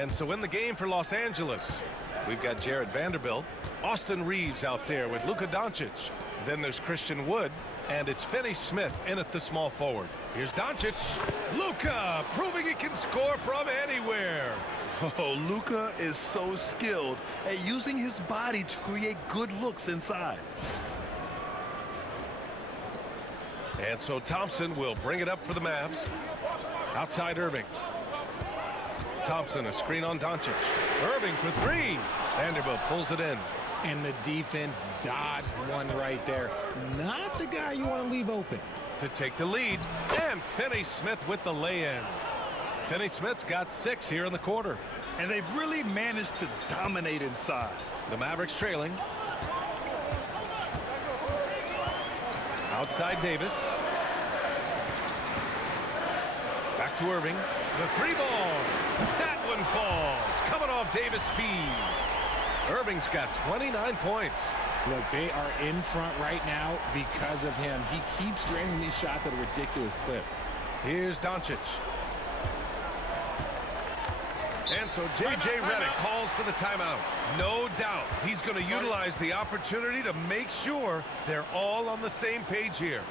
And so in the game for Los Angeles, we've got Jared Vanderbilt, Austin Reeves out there with Luka Doncic. Then there's Christian Wood, and it's Finney Smith in at the small forward. Here's Doncic. Luka proving he can score from anywhere. Oh, Luka is so skilled at using his body to create good looks inside. And so Thompson will bring it up for the Mavs. Outside Irving. Thompson, a screen on Doncic. Irving for three. Vanderbilt pulls it in. And the defense dodged one right there. Not the guy you want to leave open. To take the lead. And Finney Smith with the lay-in. Finney Smith's got 6 here in the quarter. And they've really managed to dominate inside. The Mavericks trailing. Outside Davis. Back to Irving. The three ball. That one falls. Coming off Davis' feed. Irving's got 29 points. Look, they are in front right now because of him. He keeps draining these shots at a ridiculous clip. Here's Doncic. And so J.J. Redick calls for the timeout. No doubt he's going to utilize the opportunity to make sure they're all on the same page here.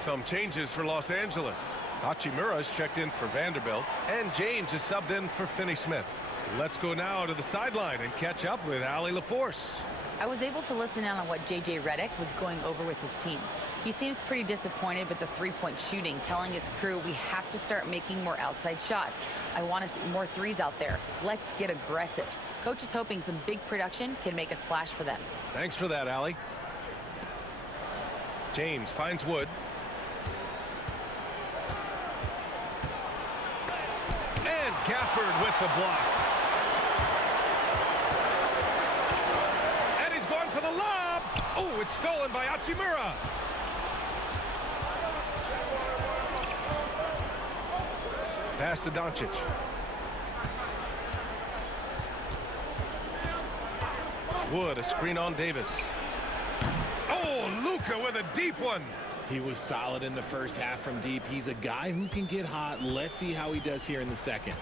Some changes for Los Angeles. Hachimura's checked in for Vanderbilt, and James is subbed in for Finney Smith. Let's go now to the sideline and catch up with Allie LaForce. I was able to listen in on what J.J. Redick was going over with his team. He seems pretty disappointed with the three-point shooting, telling his crew we have to start making more outside shots. I want to see more threes out there. Let's get aggressive. Coach is hoping some big production can make a splash for them. Thanks for that, Allie. James finds Wood. And Gafford with the block. And he's going for the lob. Oh, it's stolen by Hachimura. Pass to Doncic. Wood, a screen on Davis. Oh, Luka with a deep one. He was solid in the first half from deep. He's a guy who can get hot. Let's see how he does here in the second.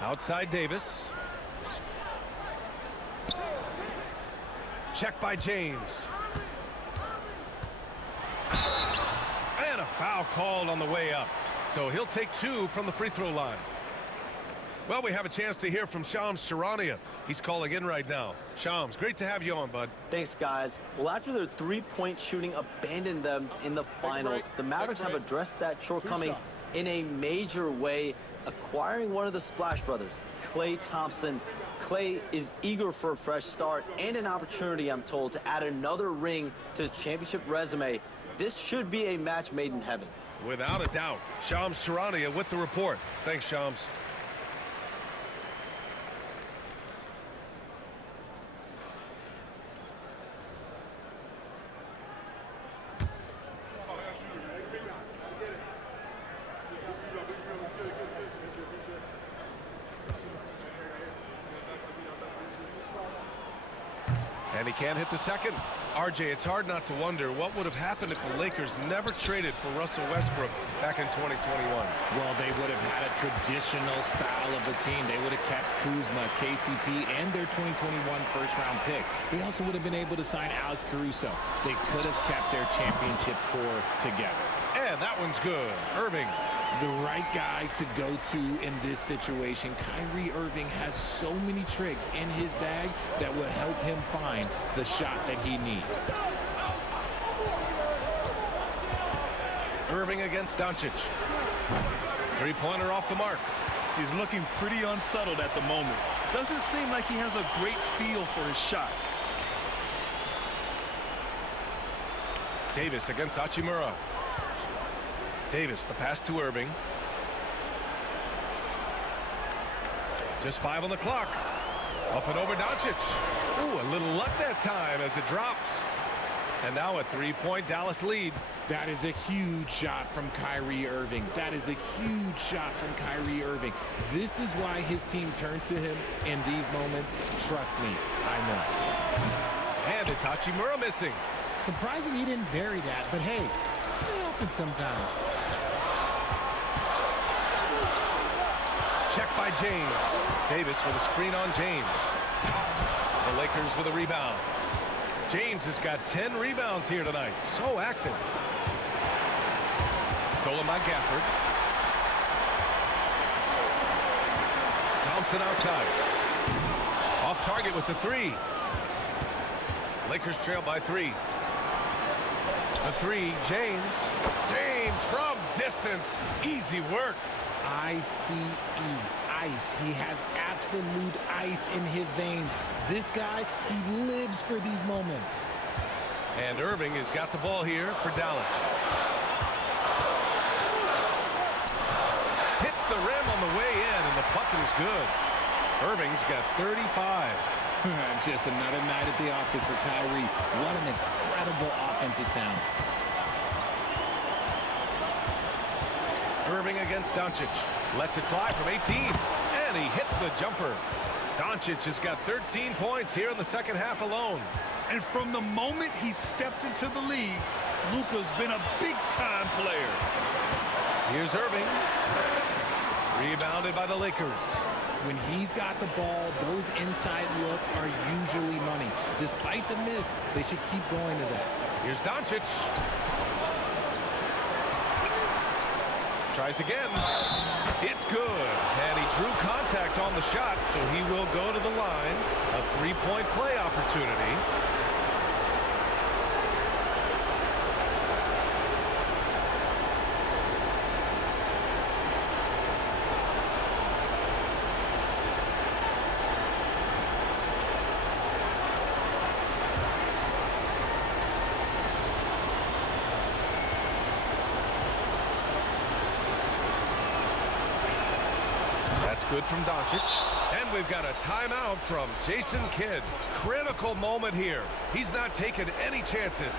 Outside Davis. Check by James. And a foul called on the way up. So he'll take 2 from the free throw line. Well, we have a chance to hear from Shams Charania. He's calling in right now. Shams, great to have you on, bud. Thanks, guys. Well, after their three-point shooting abandoned them in the finals, the Mavericks have addressed that shortcoming in a major way, acquiring one of the Splash Brothers, Klay Thompson. Klay is eager for a fresh start and an opportunity, I'm told, to add another ring to his championship resume. This should be a match made in heaven. Without a doubt. Shams Charania with the report. Thanks, Shams. And he can't hit the second. RJ, it's hard not to wonder what would have happened if the Lakers never traded for Russell Westbrook back in 2021. Well, they would have had a traditional style of a team. They would have kept Kuzma, KCP, and their 2021 first-round pick. They also would have been able to sign Alex Caruso. They could have kept their championship core together. And that one's good. Irving. The right guy to go to in this situation. Kyrie Irving has so many tricks in his bag that will help him find the shot that he needs. Irving against Doncic. Three-pointer off the mark. He's looking pretty unsettled at the moment. Doesn't seem like he has a great feel for his shot. Davis against Hachimura. Davis, the pass to Irving. Just 5 on the clock. Up and over Doncic. Ooh, a little luck that time as it drops. And now a 3-point Dallas lead. That is a huge shot from Kyrie Irving. That is a huge shot from Kyrie Irving. This is why his team turns to him in these moments. Trust me, I know. And it's Hachimura missing. Surprising he didn't bury that, but hey, it happens sometimes. Check by James. Davis with a screen on James. The Lakers with a rebound. James has got 10 rebounds here tonight. So active. Stolen by Gafford. Thompson outside. Off target with the 3. Lakers trail by 3. The 3, James. James from distance. Easy work. ICE, ice. He has absolute ice in his veins. This guy, he lives for these moments. And Irving has got the ball here for Dallas. Hits the rim on the way in, and the bucket is good. Irving's got 35. Just another night at the office for Kyrie. What an incredible offensive talent. Irving against Doncic. Lets it fly from 18. And he hits the jumper. Doncic has got 13 points here in the second half alone. And from the moment he stepped into the league, Luka's been a big-time player. Here's Irving. Rebounded by the Lakers. When he's got the ball, those inside looks are usually money. Despite the miss, they should keep going to that. Here's Doncic. Tries again. It's good. And he drew contact on the shot, so he will go to the line. A 3-point play opportunity. Good from Doncic. And we've got a timeout from Jason Kidd. Critical moment here. He's not taking any chances.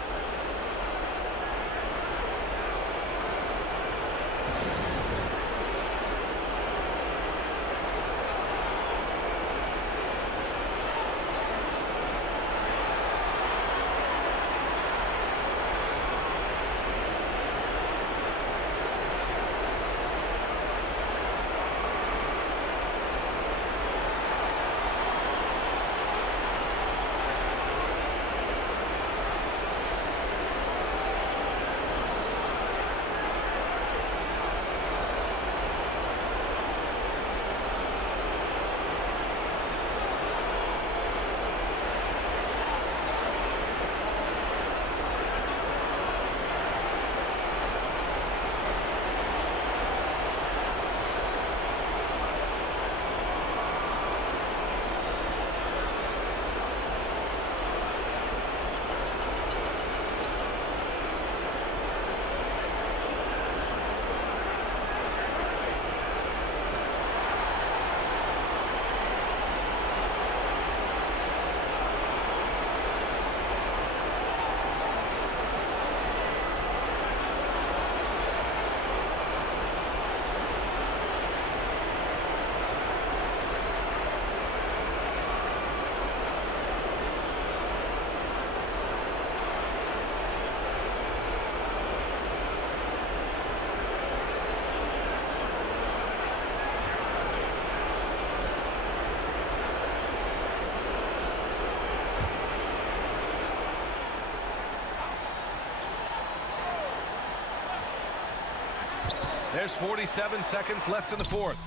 There's 47 seconds left in the fourth.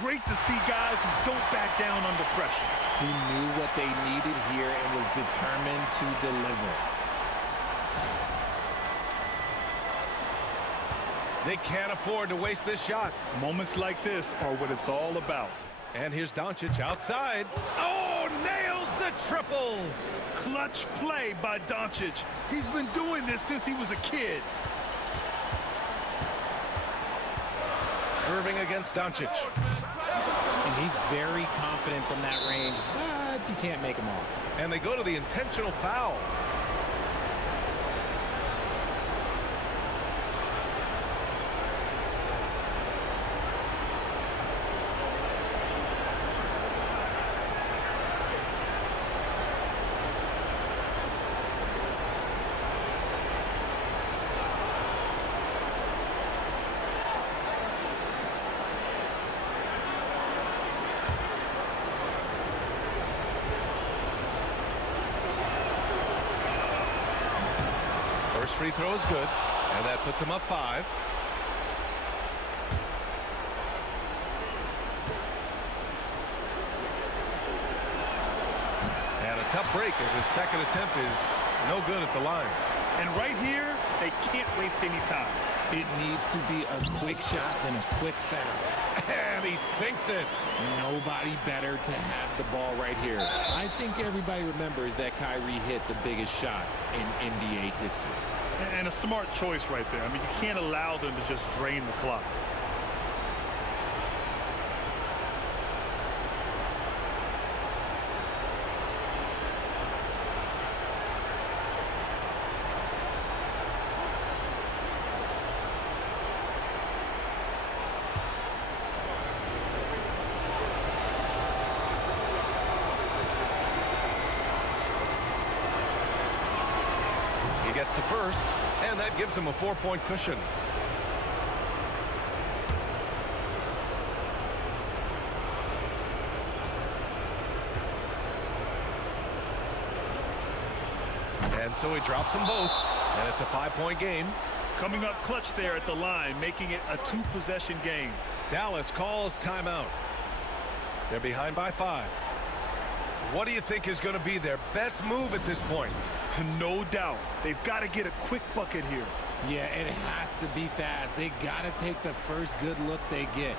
Great to see guys who don't back down under pressure. He knew what they needed here and was determined to deliver. They can't afford to waste this shot. Moments like this are what it's all about. And here's Doncic outside. Oh, nails the triple. Clutch play by Doncic. He's been doing this since he was a kid. Irving against Doncic. And he's very confident from that range, but you can't make them all. And they go to the intentional foul. First free throw is good, and that puts him up 5. And a tough break as his second attempt is no good at the line. And right here, they can't waste any time. It needs to be a quick shot than a quick foul. And he sinks it. Nobody better to have the ball right here. I think everybody remembers that Kyrie hit the biggest shot in NBA history. And a smart choice right there. I mean, you can't allow them to just drain the clock. He gets the first, and that gives him a 4-point cushion. And so he drops them both, and it's a 5-point game. Coming up clutch there at the line, making it a 2-possession game. Dallas calls timeout. They're behind by 5. What do you think is going to be their best move at this point? No doubt. They've got to get a quick bucket here. Yeah, it has to be fast. They got to take the first good look they get.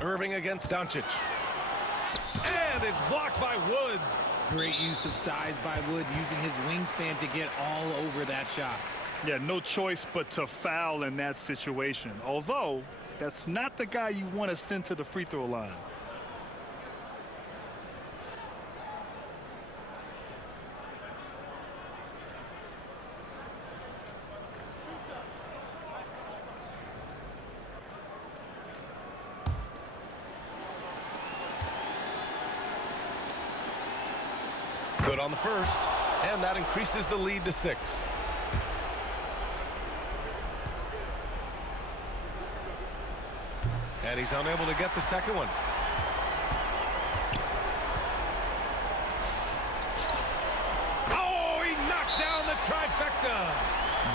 Irving against Doncic. And it's blocked by Wood. Great use of size by Wood, using his wingspan to get all over that shot. Yeah, no choice but to foul in that situation. Although, that's not the guy you want to send to the free throw line. Good on the first. And that increases the lead to 6. And he's unable to get the second one. Oh, he knocked down the trifecta.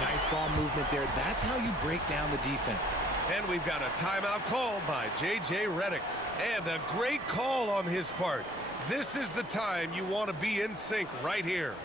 Nice ball movement there. That's how you break down the defense. And we've got a timeout called by J.J. Redick. And a great call on his part. This is the time you want to be in sync right here.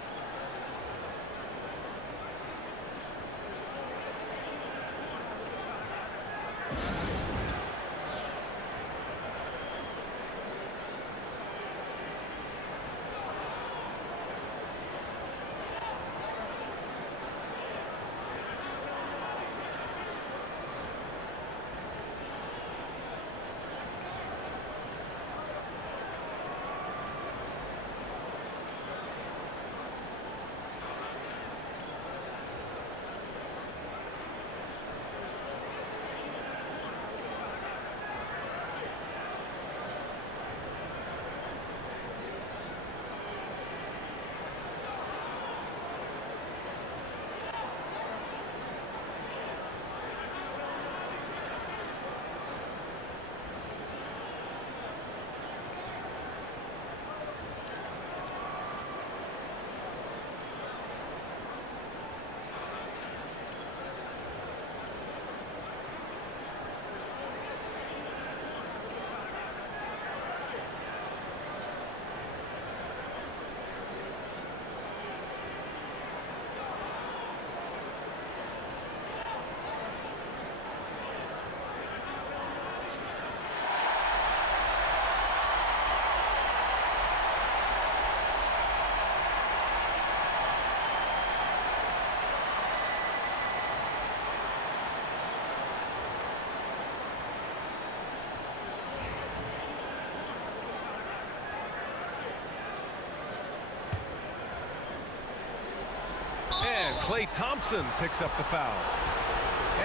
Klay Thompson picks up the foul.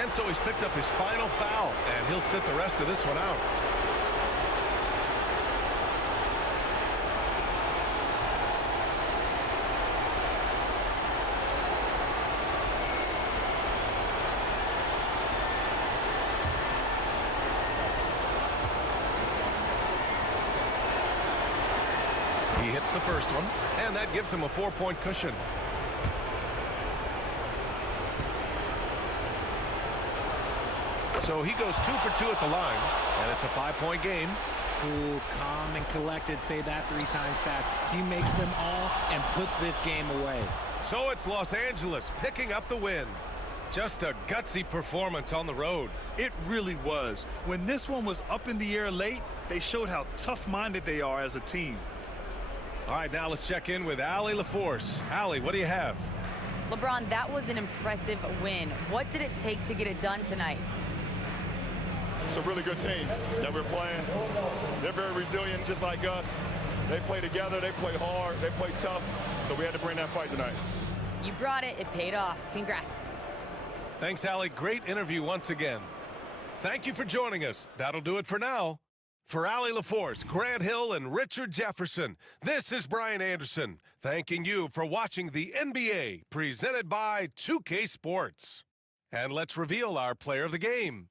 And so he's picked up his final foul, and he'll sit the rest of this one out. He hits the first one, and that gives him a 4-point cushion. So he goes 2 for 2 at the line, and it's a 5-point game. Cool, calm, and collected. Say that 3 times fast. He makes them all and puts this game away. So it's Los Angeles picking up the win. Just a gutsy performance on the road. It really was. When this one was up in the air late, they showed how tough-minded they are as a team. All right, now let's check in with Allie LaForce. Allie, what do you have? LeBron, that was an impressive win. What did it take to get it done tonight? It's a really good team that we're playing. They're very resilient, just like us. They play together, they play hard, they play tough, so we had to bring that fight tonight. You brought it. It paid off. Congrats. Thanks, Allie. Great interview once again. Thank you for joining us. That'll do it for now. For Allie LaForce, Grant Hill, and Richard Jefferson, this is Brian Anderson, thanking you for watching the NBA, presented by 2K Sports. And let's reveal our player of the game.